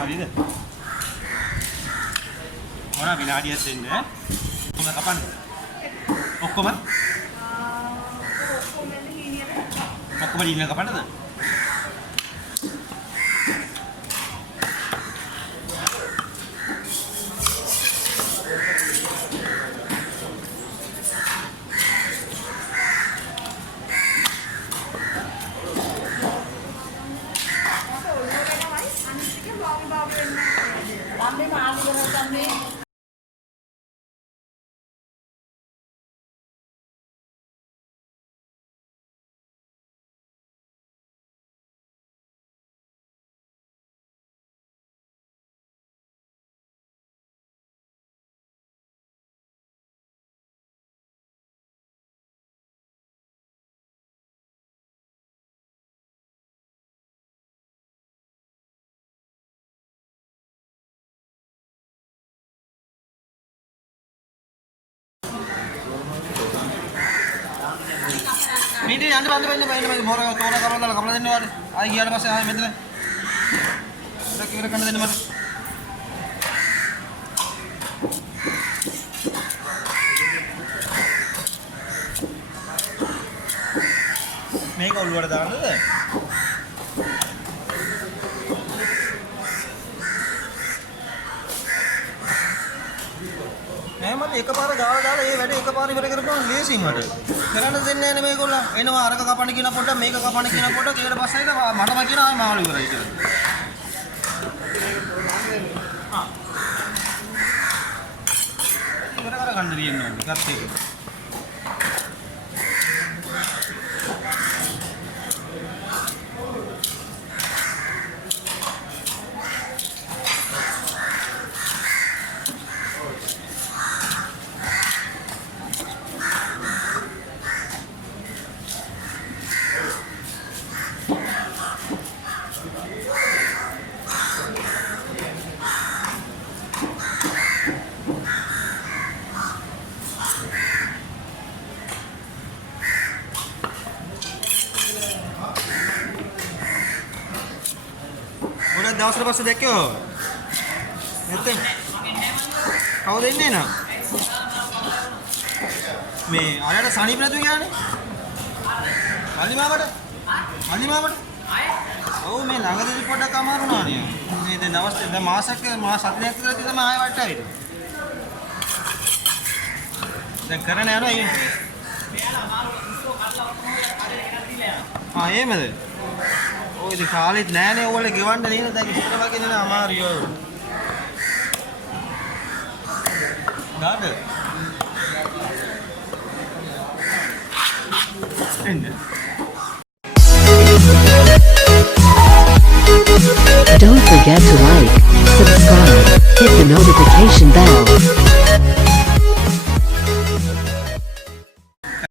හරිද? මොනවා විනාඩියක් දෙන්න ඈ? කොහොමද කපන්නේ? ඔක්කොම? ඔක්කොම ඉන්න කපන්නද? Ini anda bantu mora tona kapal දෙන්න වාට. ආයි ගියාට පස්සේ ආයි මෙතන. ඉතක් ඉවර කරන්න දෙන්න මට. මේක ඔළුවට දාන්නද? මම එකපාර දාලා ඒ වැඩේ එකපාර ඉවර කරපුවම ලේසියි මට. කරන්න දෙන්නේ නැහැ නේ මේගොල්ලෝ. එනවා අරක කපන්න කියන පොඩ්ඩක් මේක කපන්න කියන පොඩ්ඩක් ඊට පස්සේ මටම කියන ආයෙ මාළු ඉවරයි කියලා. ඉවර කරගන්න දෙන්නේ නැහැ. එකත් ඒක. දවසට පස්සේ දැක්කෝ නැත්නම් කවුද ඉන්නේ නේද මේ අරයට සනීප නැතුව ගියානේ අලිමාවට ඔව් මේ ළඟදී පොඩ්ඩක් අමාරු වුණා නේ මේ දැන් දවස් දැන් මාස 7ක් විතර තමයි ආයෙ වට්ටාවිද දැන් කරන යනවා එහෙමද ඔය ඉතින් කාලෙත් නෑනේ ඕගොල්ලෝ ගෙවන්න නේද දැන් ඉස්සර වගේ නේ අමාරුයි ඔය. ගාඩ. එන්න. Don't forget to like, subscribe, hit the notification bell.